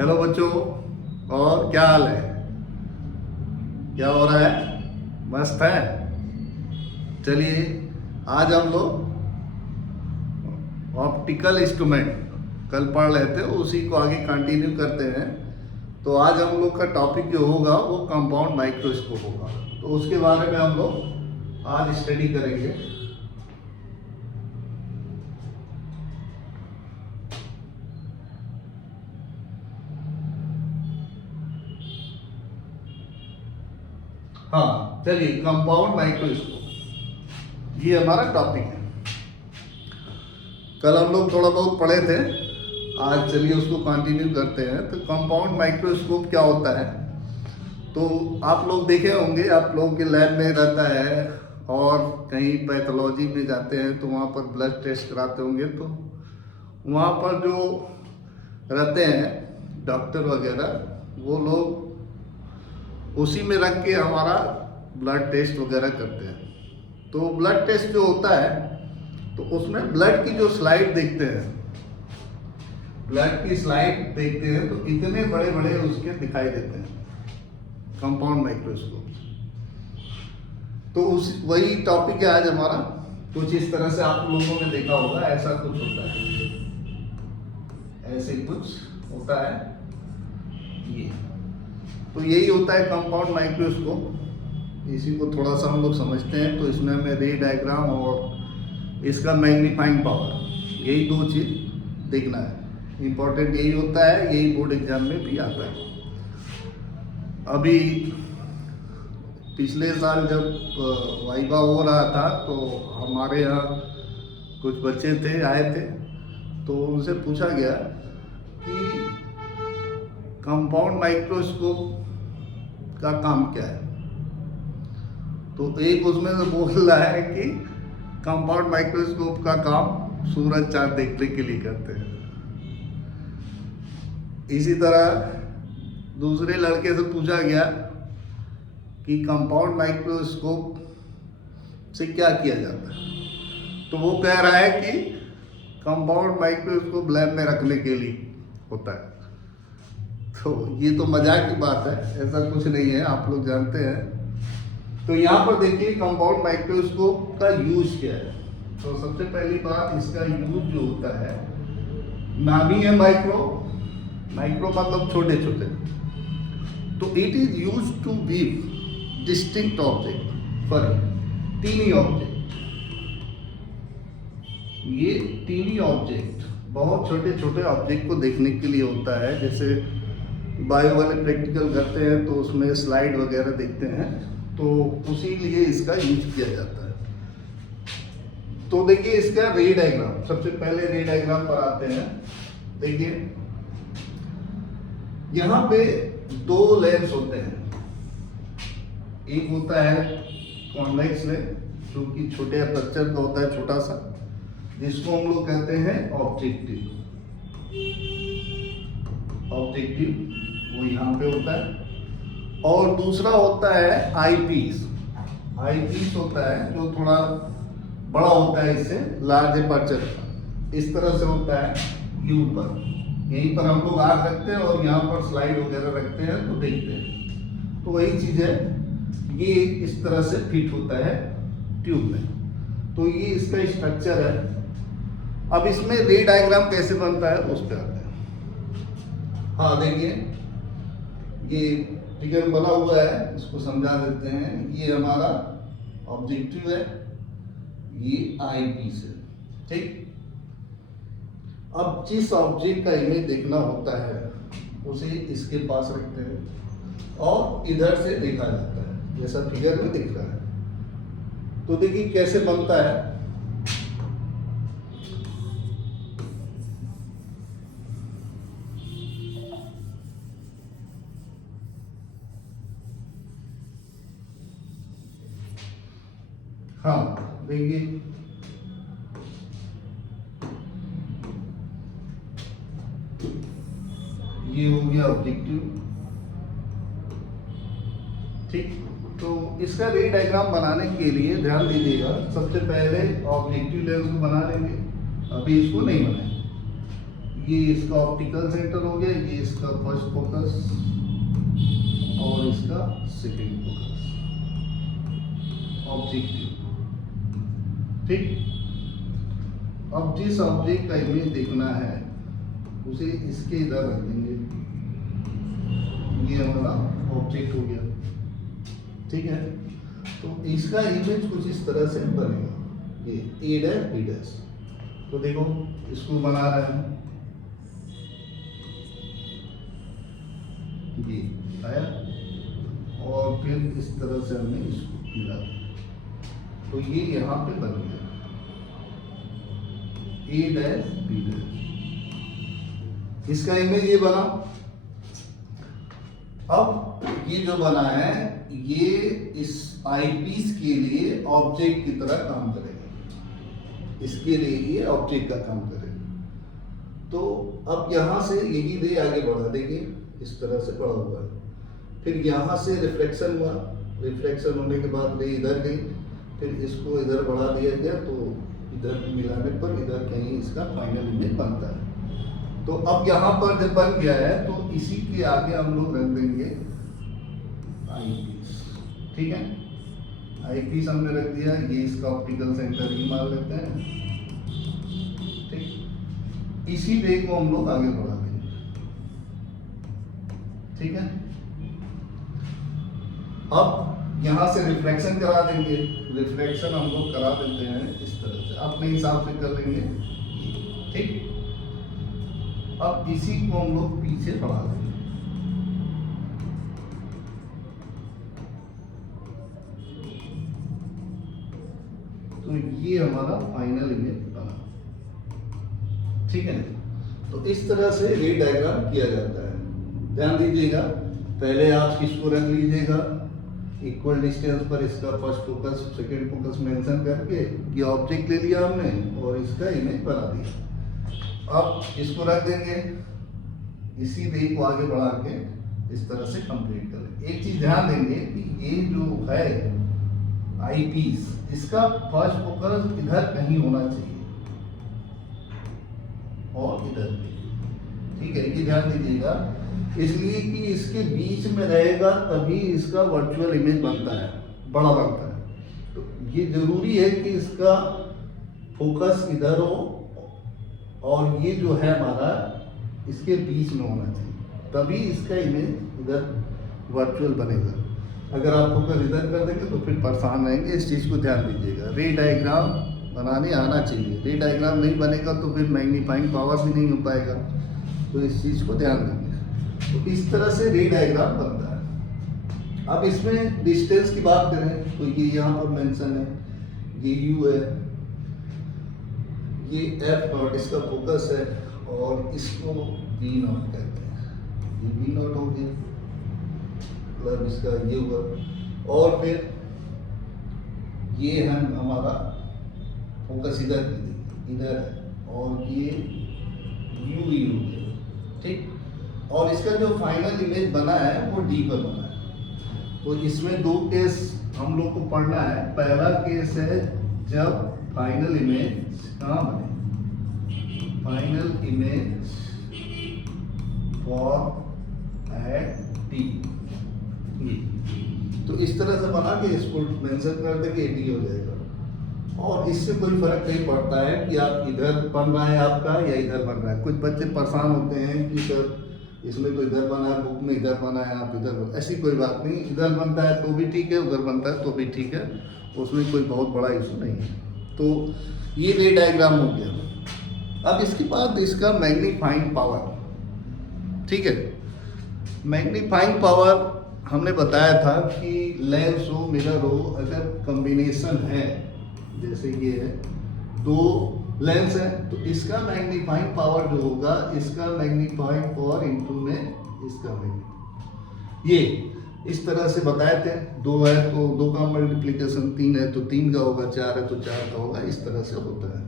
Hello बच्चों। और क्या हाल है? क्या हो रहा है? मस्त है। चलिए, आज हम लोग ऑप्टिकल इंस्ट्रूमेंट कल पढ़ रहे थे, उसी को आगे कंटिन्यू करते हैं। तो आज हम लोग का टॉपिक जो होगा वो कंपाउंड माइक्रोस्कोप होगा। तो उसके बारे में हम लोग आज स्टडी करेंगे। हाँ, चलिए, कंपाउंड माइक्रोस्कोप ये हमारा टॉपिक है। कल हम लोग थोड़ा बहुत पढ़े थे, आज चलिए उसको कंटिन्यू करते हैं। तो कंपाउंड माइक्रोस्कोप क्या होता है? तो आप लोग देखे होंगे, आप लोगों के लैब में रहता है और कहीं पैथोलॉजी में जाते हैं तो वहाँ पर ब्लड टेस्ट कराते होंगे। तो वहाँ पर जो रहते हैं डॉक्टर वगैरह, वो लोग उसी में रख के हमारा ब्लड टेस्ट वगैरह करते हैं। तो ब्लड टेस्ट जो होता है तो उसमें ब्लड की जो स्लाइड देखते हैं, ब्लड की स्लाइड देखते हैं तो इतने बड़े बड़े उसके दिखाई देते हैं कंपाउंड माइक्रोस्कोप। तो उस वही टॉपिक है आज हमारा। कुछ इस तरह से आप लोगों ने देखा होगा, ऐसा कुछ होता है, ऐसे कुछ होता है ये। तो यही होता है कंपाउंड माइक्रोस्कोप। इसी को थोड़ा सा हम लोग समझते हैं। तो इसमें हमें रे डायग्राम और इसका मैग्नीफाइंग पावर, यही दो चीज़ देखना है। इम्पोर्टेंट यही होता है, यही बोर्ड एग्जाम में भी आता है। अभी पिछले साल जब वाइवा हो रहा था तो हमारे यहाँ कुछ बच्चे थे, आए थे, तो उनसे पूछा गया कि कंपाउंड माइक्रोस्कोप का काम क्या है। तो एक उसमें से बोल रहा है कि कंपाउंड माइक्रोस्कोप का काम सूरज चांद देखने के लिए करते हैं। इसी तरह दूसरे लड़के से पूछा गया कि कंपाउंड माइक्रोस्कोप से क्या किया जाता है। तो वो कह रहा है कि कंपाउंड माइक्रोस्कोप लैब में रखने के लिए होता है। तो ये तो मजाक की बात है, ऐसा कुछ नहीं है, आप लोग जानते हैं। तो यहाँ पर देखिए कंपाउंड माइक्रोस्कोप का यूज क्या है। तो सबसे पहली बात, इसका यूज जो होता है, नाम ही है माइक्रो। माइक्रो मतलब छोटे छोटे। तो it is use to view distinct object, पर टीनी ऑब्जेक्ट। ये टीनी ऑब्जेक्ट बहुत छोटे छोटे ऑब्जेक्ट को देखने के लिए होता है। जैसे बायो वाले प्रैक्टिकल करते हैं तो उसमें स्लाइड वगैरह देखते हैं, तो उसी लिए इसका यूज किया जाता है। तो देखिए इसका रे डायग्राम, सबसे पहले रे डायग्राम पर आते हैं। देखिए यहाँ पे दो लेंस होते हैं। एक होता है कॉन्वेक्स लेंस, जो कि छोटे अपर्चर का होता है, छोटा सा, जिसको हम लोग कहते हैं ऑब्जेक्टिव। ऑब्जेक्टिव वो यहाँ पे होता है। और दूसरा होता है आई पीस। आई पीस होता है जो थोड़ा बड़ा होता है, इससे लार्ज अपर्चर, इस तरह से होता है यू पर। यहीं पर हम लोग आग रखते हैं और यहाँ पर स्लाइड वगैरह रखते हैं तो देखते हैं। तो वही चीज़ है, ये इस तरह से फिट होता है ट्यूब में। तो ये इसका स्ट्रक्चर है। अब इसमें रे डायग्राम कैसे बनता है उस पर आते हैं। हाँ देखिए, ये फिगर बना हुआ है, इसको समझा देते हैं। ये हमारा ऑब्जेक्टिव है, ये आई पीस है, ठीक। अब जिस ऑब्जेक्ट का इमेज देखना होता है उसे इसके पास रखते हैं और इधर से देखा जाता है, जैसा फिगर में दिख रहा है। तो देखिए कैसे बनता है। हाँ देखिए, ये हो गया ऑब्जेक्टिव, ठीक। तो इसका रे डायग्राम बनाने के लिए ध्यान दीजिएगा, सबसे पहले ऑब्जेक्टिव लेंस को बना लेंगे। अभी इसको नहीं बनाएंगे, ये इसका ऑप्टिकल सेंटर हो गया, ये इसका फर्स्ट फोकस और इसका सेकंड फोकस ऑब्जेक्टिव। ठीक, अब जिस ऑब्जेक्ट का इमेज देखना है उसे इसके इधर रख देंगे, ये हमारा ऑब्जेक्ट हो गया। ठीक है, तो इसका इमेज कुछ इस तरह से बनेगा, ये ए डैश बी डैश। तो देखो इसको बना रहे हैं, ये आया और फिर इस तरह से हमने इसको मिला, तो ये यहाँ पे बन गया ए डैश बी डैश। इसका इमेज ये बना। अब ये जो बना है ये इस आईपीस के लिए ऑब्जेक्ट की तरह काम करेगा, इसके लिए ये ऑब्जेक्ट का काम करेगा। तो अब यहाँ से यही रे आगे बढ़ा देंगे, इस तरह से बढ़ा हुआ है, फिर यहाँ से रिफ्लेक्शन हुआ, रिफ्लेक्शन होने के बाद रे इधर गई, फिर इसको इधर बढ़ा दिया गया, तो इधर मिलाने पर इधर कहीं इसका फाइनल इमेज बनता है। तो अब यहाँ पर जब बन गया है तो इसी के आगे हम लोग रख देंगे आईपीस। ठीक है, आईपीस हमने रख दिया, ये इसका ऑप्टिकल सेंटर ही मान लेते हैं। ठीक, इसी रे को हम लोग आगे बढ़ा देंगे। ठीक है, अब यहाँ से रिफ्लेक्शन करा देंगे, रिफ्लेक्शन हम लोग करा देते हैं इस तरह से, अपने हिसाब से कर लेंगे। ठीक, अब इसी को हम लोग पीछे बढ़ा देंगे। तो ये हमारा फाइनल इमेज बना। ठीक है, तो इस तरह से रे डायग्राम किया जाता है। ध्यान दीजिएगा, पहले आप इसको रख लीजिएगा इक्वल डिस्टेंस पर, इसका first focus second focus mention करके ये ऑब्जेक्ट ले लिया हमने और इसका इमेज बना दिया। अब इसको रख देंगे, इसी रे को आगे बढ़ा के इस तरह से कंप्लीट करें। एक चीज ध्यान देंगे कि ये जो है आईपीस, इसका फर्स्ट फोकस इधर कहीं होना चाहिए और इधर। ठीक है, ये ध्यान दीजिएगा, इसलिए कि इसके बीच में रहेगा तभी इसका वर्चुअल इमेज बनता है, बड़ा बनता है। तो ये जरूरी है कि इसका फोकस इधर हो और ये जो है हमारा इसके बीच में होना चाहिए, तभी इसका इमेज इधर वर्चुअल बनेगा। अगर आप फोकस इधर कर देंगे तो फिर परेशान रहेंगे, इस चीज़ को ध्यान दीजिएगा। रे डायग्राम बनाने आना चाहिए, रे डायग्राम नहीं बनेगा तो फिर मैग्नीफाइंग पावर भी नहीं हो पाएगा, तो इस चीज़ को ध्यान देंगे। तो इस तरह से रे डायग्राम बनता है। अब इसमें डिस्टेंस की बात करें तो ये यहाँ पर मेंशन है, ये यू है, ये एफ नॉट इसका फोकस है और इसको वी नॉट कहते हैं। ये वी नॉट हो गया, मतलब इसका ये हुआ, और फिर ये है हमारा फोकस इधर इधर है और ये यू वी हो गया। ठीक, और इसका जो फाइनल इमेज बना है वो डी पर बना है। तो इसमें दो केस हम लोग को पढ़ना है। पहला केस है जब फाइनल इमेज कहाँ बने, final image for at T, तो इस तरह से बना के इसको मेंशन कर दे कि डी हो जाएगा। और इससे कोई फर्क नहीं पड़ता है कि आप इधर बन रहा है आपका या इधर बन रहा है। कुछ बच्चे परेशान होते हैं कि सर इसमें तो इधर बना है, बुक में इधर बना है, आप इधर, ऐसी कोई बात नहीं। इधर बनता है तो भी ठीक है, उधर बनता है तो भी ठीक है, उसमें कोई बहुत बड़ा इशू नहीं है। तो ये रे डायग्राम हो गया। अब इसके बाद इसका मैग्नीफाइंग पावर। ठीक है, मैग्नीफाइंग पावर हमने बताया था कि लेंस हो मिरर हो, अगर कॉम्बिनेशन है, जैसे ये है दो लेंस है, तो इसका मैग्नीफाइंग पावर जो होगा, इसका मैग्नीफाइंग पावर इनटू में इसका मैग्नीफाइंग, ये इस तरह से बताए थे। दो है तो दो का मल्टीप्लिकेशन, तीन है तो तीन का होगा, चार है तो चार का होगा, इस तरह से होता है।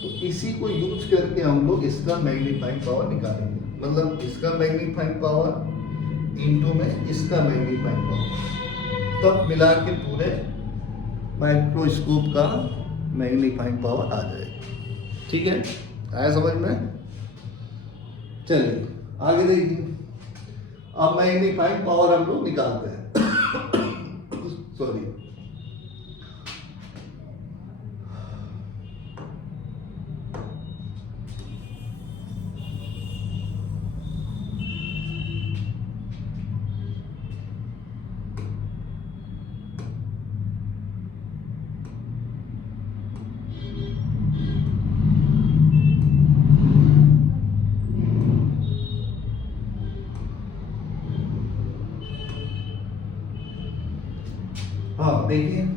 तो इसी को यूज करके हम लोग इसका मैग्नीफाइंग पावर निकालेंगे, मतलब इसका मैग्नीफाइंग पावर इनटू में इसका मैग्नीफाइंग पावर, तब मिला के पूरे माइक्रोस्कोप का मैग्नीफाइंग पावर आ जाएगा। ठीक है, आया समझ में? चलिए आगे देखिए, अब मैग्नीफाइंग पावर हम लोग निकालते हैं। सॉरी, हाँ देखिए,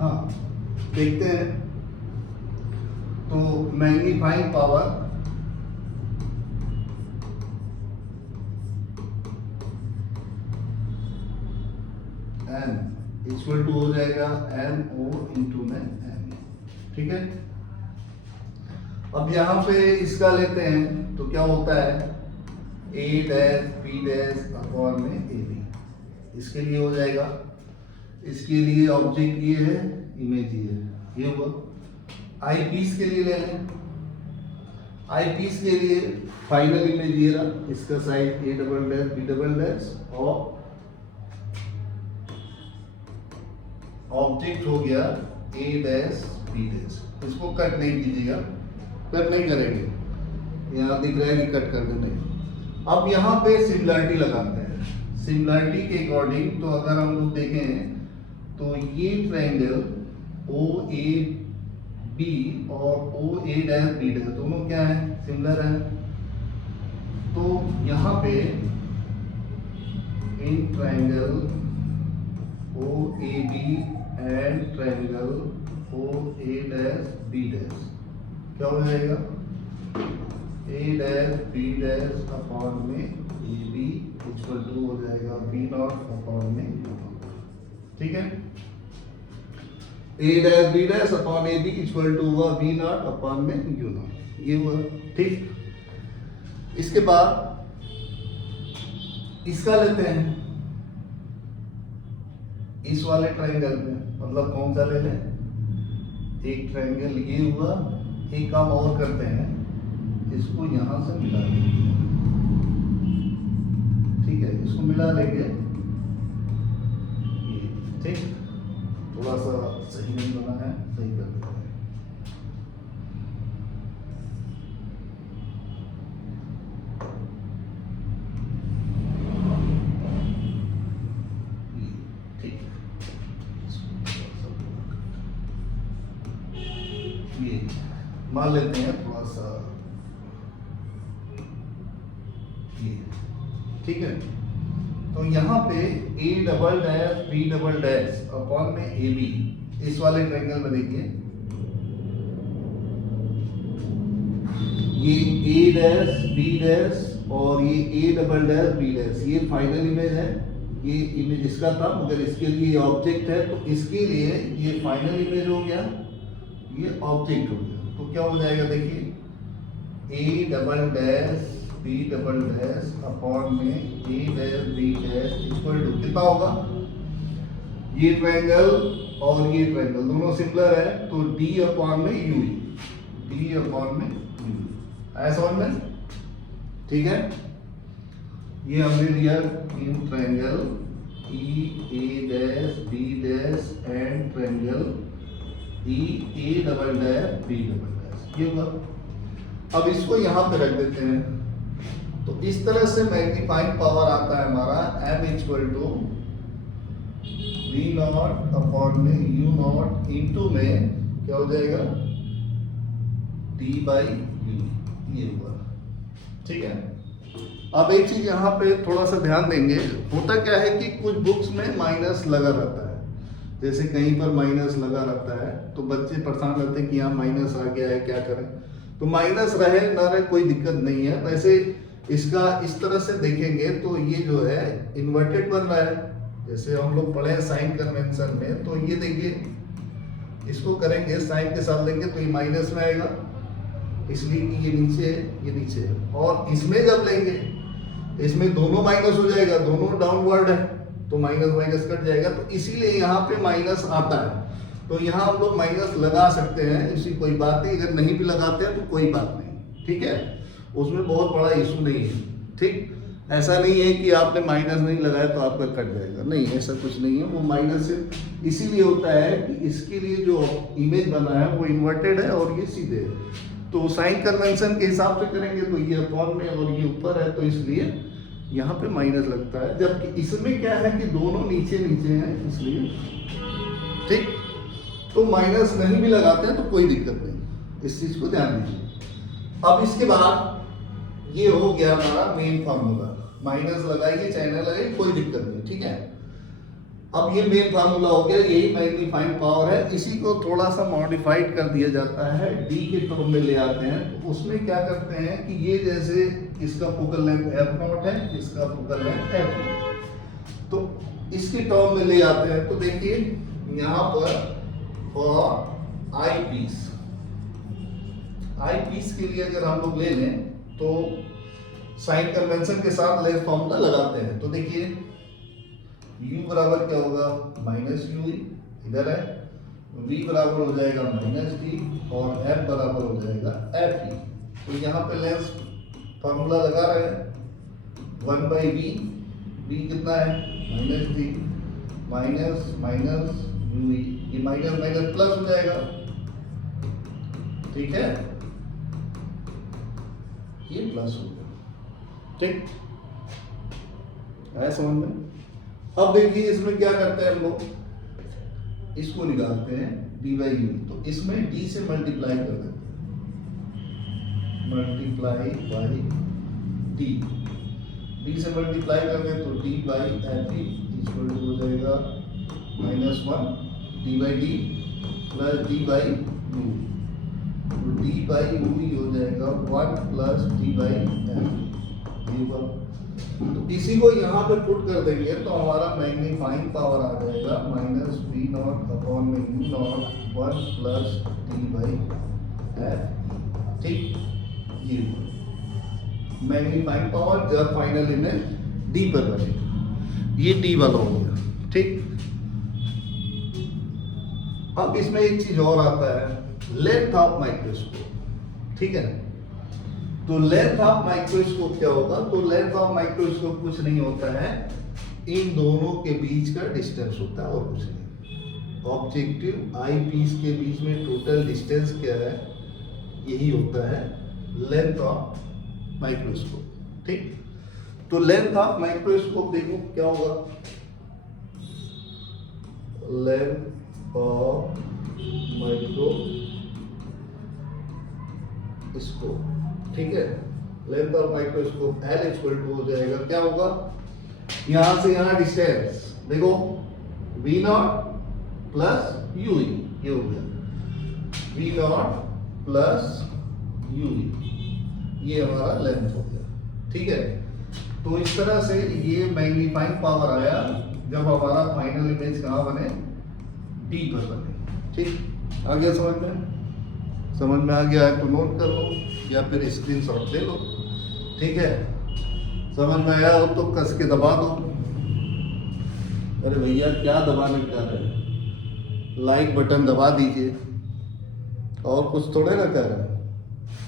हाँ देखते हैं। तो magnifying power M equal to हो जाएगा एम ओ इंटू में एम, ठीक है। अब यहाँ पे इसका लेते हैं तो क्या होता है, A dash B dash upon में ए बी, इसके लिए हो जाएगा। इसके लिए ऑब्जेक्ट ये है, इमेज ये है, ये हुआ। आई पीस के लिए ले लें, आई पीस के लिए फाइनल इमेज ये रहा, इसका side A double dash B double dash और ऑब्जेक्ट हो गया ए डैश बी डैश। इसको कट नहीं कीजिएगा, कट नहीं करेंगे, यहाँ दिख रहा है कि कट कर देंगे। अब यहाँ पे सिमिलरिटी लगाते हैं। सिमिलरिटी के अकॉर्डिंग तो अगर हम लोग देखें तो ये ट्रायंगल ओ ए बी और O A dash B dash दोनों क्या है, सिमिलर है। तो यहाँ पे in triangle O A B and triangle O A dash B dash क्या हो जाएगा, A dash B dash upon में ए बी इक्वल टू हो जाएगा बी नॉट अपॉन में, ठीक है। A dash B dash upon A B equal to हुआ बी नॉट अपॉन में यू नॉट, ये हुआ, ठीक। इसके बाद इसका लेते हैं, इस वाले ट्रायंगल में, मतलब कौन सा ले लें, एक ट्रायंगल ये हुआ। एक काम और करते हैं, इसको यहां से मिला लेंगे, ठीक है, इसको मिला लेंगे, ठीक। थोड़ा सा सही नहीं बना है, सही कर देते हैं। ठीक, ये मान लेते हैं थोड़ा सा ये, ठीक है। तो यहाँ पे A double dash B double dash upon में ए बी, इस वाले ट्रायंगल में देखिए ये ए डैश बी डैश और ये A double dash B dash, ये फाइनल इमेज है। ये इमेज इसका था, मगर इसके लिए ऑब्जेक्ट है, तो इसके लिए ये फाइनल इमेज हो गया, ये ऑब्जेक्ट हो गया। तो क्या हो जाएगा, देखिए A double dash B double dash upon में A dash B dash equal to कितना होगा, ये ट्रायंगल और ये ट्रायंगल दोनों सिमिलर है, तो डी अपॉन में यू, डी अपॉन में यू, ऐसा समझ में, ठीक है। ये हमने लिया in triangle E A dash B dash and triangle E A double dash B double dash, ये होगा। अब इसको यहाँ पे रख देते हैं, तो इस तरह से मैग्नीफाइंग पावर आता है हमारा m equal to V not upon में यू नॉट इंटू में क्या हो जाएगा डी बाई यू, ये हुआ। ठीक है, अब एक चीज यहाँ पे थोड़ा सा ध्यान देंगे, होता क्या है कि कुछ बुक्स में माइनस लगा रहता है, जैसे कहीं पर माइनस लगा रहता है तो बच्चे परेशान रहते हैं कि यहाँ माइनस आ गया है, क्या करें। तो माइनस रहे ना रहे कोई दिक्कत नहीं है। वैसे इसका इस तरह से देखेंगे तो ये जो है इन्वर्टेड बन रहा है, जैसे हम लोग पढ़े हैं साइन कन्वेंशन में। तो ये देखिए इसको करेंगे साइन के साथ लेंगे तो ये माइनस में आएगा, इसलिए कि ये नीचे है, ये नीचे है। और इसमें जब लेंगे इसमें दोनों माइनस हो जाएगा, दोनों डाउनवर्ड है तो माइनस माइनस कट जाएगा, तो इसीलिए यहाँ पे माइनस आता है। तो यहाँ हम लोग माइनस लगा सकते हैं, इसी कोई बात नहीं। अगर नहीं भी लगाते हैं तो कोई बात नहीं, ठीक है, उसमें बहुत बड़ा इशू नहीं है। ठीक, ऐसा नहीं है कि आपने माइनस नहीं लगाया तो आपका कट जाएगा, नहीं, ऐसा कुछ नहीं है। वो माइनस सिर्फ इसीलिए होता है कि इसके लिए जो इमेज बना है वो इन्वर्टेड है और ये सीधे है। तो साइन कन्वेंशन के हिसाब से करेंगे तो ये अपॉन में और ये ऊपर है, तो इसलिए यहाँ पे माइनस लगता है। जबकि इसमें क्या है कि दोनों नीचे नीचे हैं, इसलिए ठीक। तो माइनस नहीं भी लगाते हैं तो कोई दिक्कत नहीं, इस चीज को ध्यान दीजिए। अब इसके बाद ये हो गया हमारा मेन फार्मूला, माइनस लगाइए चाहे ना लगाइए कोई दिक्कत नहीं, ठीक है। अब ये मेन फार्मूला हो गया, यही मैग्नीफाइंग पावर है। इसी को थोड़ा सा मॉडिफाइड कर दिया जाता है, डी के टर्म में ले आते हैं। तो उसमें क्या करते हैं कि ये जैसे इसका फोकल लेंथ f0 है, इसका फोकल लेंथ f, तो इसके टर्म में ले आते हैं। तो देखिए यहाँ पर फॉर आई पीस के लिए अगर हम लोग ले लें तो साइन कन्वेंशन के साथ लेंथ फार्मूला लगाते हैं। तो देखिए u बराबर क्या होगा माइनस यू, इधर है, v बराबर हो जाएगा माइनस डी और f बराबर हो जाएगा एफ ई। तो यहाँ पे लेंस फार्मूला लगा रहे हैं 1 बाई वी, v कितना है minus D minus minus you, ये माइनस माइनस प्लस हो जाएगा, ठीक है, ये प्लस हो गया, ठीक है समझ में। अब देखिए इसमें क्या करते हैं हम लोग, इसको निकालते हैं डी बाई यू। तो इसमें डी से मल्टीप्लाई कर देते हैं, मल्टीप्लाई बाई डी, डी से मल्टीप्लाई कर दें तो D by F E equal to हो जाएगा -1 D by D plus D by U. तो डी बाई यू ही हो जाएगा 1 plus D by F E. तो इसी को यहाँ पे पुट कर देंगे तो हमारा मैग्नीफाइंग पावर आ जाएगा माइनस वी नॉट अपॉन में U not 1 plus D by F, ठीक। ये मैग्नीफाइंग पावर जब फाइनली में डी पर बनेगा, ये डी वाला हो गया, ठीक। अब इसमें एक चीज और आता है लेंथ ऑफ माइक्रोस्कोप, ठीक है। तो लेंथ ऑफ माइक्रोस्कोप क्या होगा, तो लेंथ ऑफ माइक्रोस्कोप कुछ नहीं होता है, इन दोनों के बीच का डिस्टेंस होता है और कुछ नहीं। ऑब्जेक्टिव आई पीस के बीच में टोटल डिस्टेंस क्या है, यही होता है लेंथ ऑफ माइक्रोस्कोप, ठीक। तो लेंथ ऑफ माइक्रोस्कोप देखो क्या होगा, लेंथ ऑफ माइक्रोस्कोप, ठीक है। Length of microscope L equal to हो जाएगा, क्या होगा, यहां से यहां डिस्टेंस देखो V नॉट प्लस यू, ये हो गया V नॉट प्लस यू, ये हमारा लेंथ हो गया, ठीक है। तो इस तरह से ये मैग्नीफाइंग पावर आया जब हमारा फाइनल इमेज कहाँ बने, D पर बने, ठीक। आ गया समझ में, समझ में आ गया है तो नोट कर लो या फिर स्क्रीनशॉट ले लो, ठीक है। समझ में आया हो तो कस के दबा दो। अरे भैया क्या दबाने का है, लाइक बटन दबा दीजिए, और कुछ थोड़े ना कर रहे हैं,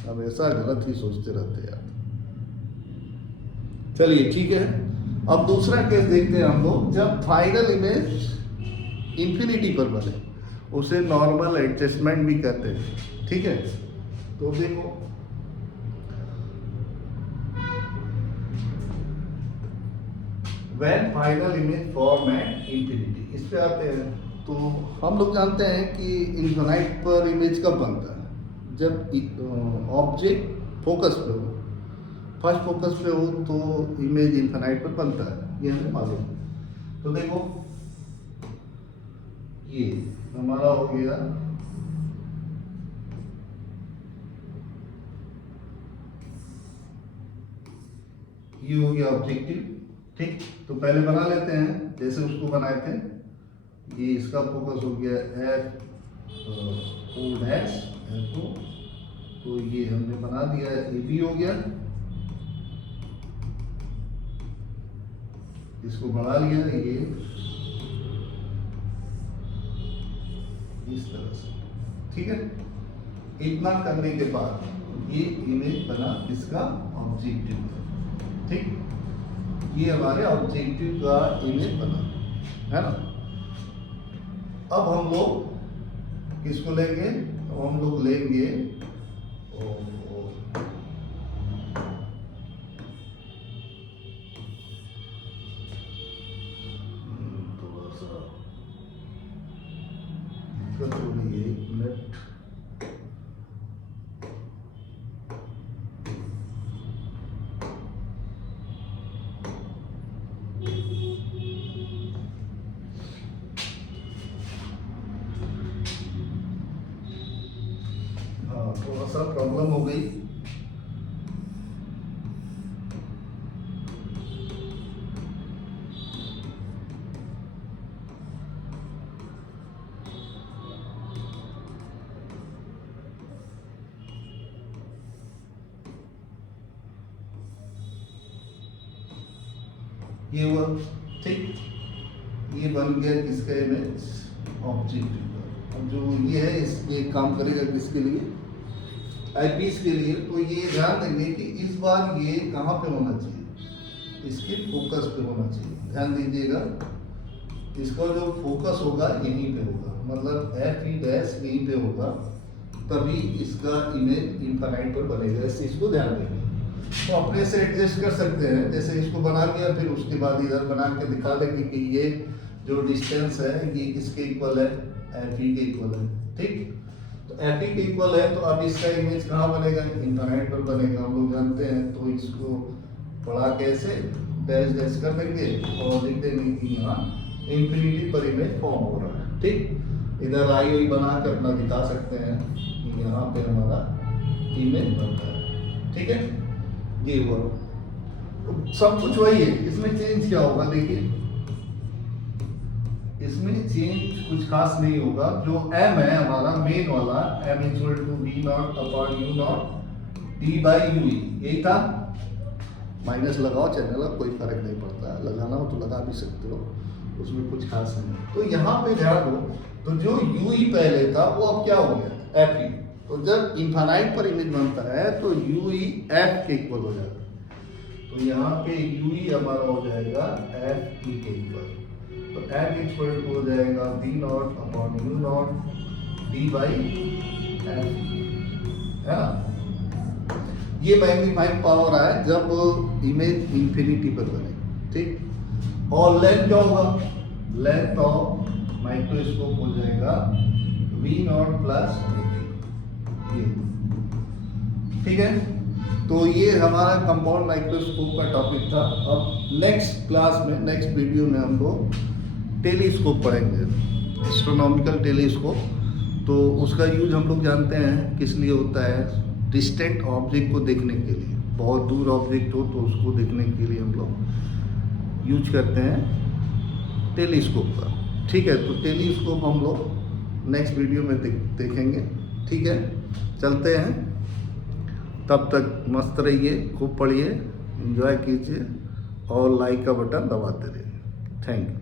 हमेशा गलत ही सोचते रहते यार। चलिए ठीक है, अब दूसरा केस देखते हैं हम लोग, जब फाइनल इमेज इंफिनिटी पर बने, उसे नॉर्मल एडजस्टमेंट भी कहते हैं, ठीक है। तो देखो when final image form at infinity, इस पे आते हैं। तो हम लोग जानते हैं कि इन्फिनाइट पर इमेज कब बनता है, जब ऑब्जेक्ट फोकस पे हो, फर्स्ट फोकस पे हो तो इमेज इन्फिनाइट पर बनता है, ये हमें मालूम है। तो देखो ये हमारा हो गया ये हो गया ऑब्जेक्टिव, ठीक। तो पहले बना लेते हैं जैसे उसको बनाए थे। ये इसका फोकस हो गया F O dash F O, तो ये हमने बना दिया, ए बी हो गया, इसको बढ़ा लिया ये इस तरह से, ठीक है। इतना करने के बाद ये इमेज बना इसका ऑब्जेक्टिव, ठीक। ये हमारे ऑब्जेक्टिव का इमेज बना, है ना। अब हम लोग किसको लेंगे, हम लोग लेंगे थोड़ा सा एक मिनट, थोड़ा सा प्रॉब्लम हो गई। ये हुआ, ठीक। ये बन गया किसका इमेज, ऑब्जेक्टिव का। अब जो ये है ये काम करेगा किसके लिए, आईपीस के लिए। तो ये ध्यान देंगे कि इस बार ये कहाँ पे होना चाहिए, इसके फोकस पे होना चाहिए। ध्यान दीजिएगा, इसका जो फोकस होगा यहीं पे होगा, मतलब एफ ई डैश यहीं पे होगा, तभी इसका इमेज इनफाइनाइट पर बनेगा। इस चीज़ को ध्यान देंगे। तो अपने से एडजस्ट कर सकते हैं, जैसे इसको बना लिया, फिर उसके बाद इधर बना के दिखा देंगे कि ये जो डिस्टेंस है ये किसके इक्वल है, एफ ई के इक्वल है, ठीक। तो एफ ई के इक्वल है, तो अब इसका इमेज कहाँ बनेगा, इनफाइनाइट पर बनेगा, हम लोग जानते हैं। तो इसको पढ़ा कैसे, डैश डैश कर देंगे और लिख देंगे कि यहाँ इंफिनिटी पर इमेज फॉर्म हो रहा है, ठीक। इधर आई हुई बना कर अपना दिखा सकते हैं कि यहाँ पे हमारा इमेज बनता है, ठीक है। ये हुआ, सब कुछ वही है, इसमें चेंज क्या होगा, देखिए इसमें चेंज कुछ खास नहीं होगा। जो m है हमारा मेन वाला, m equal to v not upon u not t by u, यही था। माइनस लगाओ चाहे लगा, कोई फर्क नहीं पड़ता, लगाना हो तो लगा भी सकते हो, उसमें कुछ खास नहीं। तो यहाँ पे ध्यान दो, तो जो u ही पहले था वो अब क्या हो गया, f ही। तो जब इनफाइनाइट पर इमेज बनता है तो u ही f के इक्वल हो जाता है। तो यहाँ पे u ही हमारा हो जाएगा f e के इक्वल। तो f इक्वल टू हो जाएगा v not upon u not d by f, है ना। ये मैग्नीफाइंग पावर है जब इमेज इंफिनिटी पर बने, ठीक। और लेंथ क्या होगा, लेंथ ऑफ माइक्रोस्कोप हो जाएगा v नॉट प्लस ये, ठीक है। तो ये हमारा कंपाउंड माइक्रोस्कोप का टॉपिक था। अब नेक्स्ट क्लास में, नेक्स्ट वीडियो में हम लोग टेलीस्कोप पढ़ेंगे, एस्ट्रोनॉमिकल टेलीस्कोप। तो उसका यूज हम लोग जानते हैं किस लिए होता है, डिस्टेंट ऑब्जेक्ट को देखने के लिए। बहुत दूर ऑब्जेक्ट हो तो उसको देखने के लिए हम लोग यूज करते हैं टेलीस्कोप का, ठीक है। तो टेलीस्कोप हम लोग नेक्स्ट वीडियो में देखेंगे, ठीक है। चलते हैं, तब तक मस्त रहिए, खूब पढ़िए, एंजॉय कीजिए और लाइक का बटन दबाते रहिए। Thank you.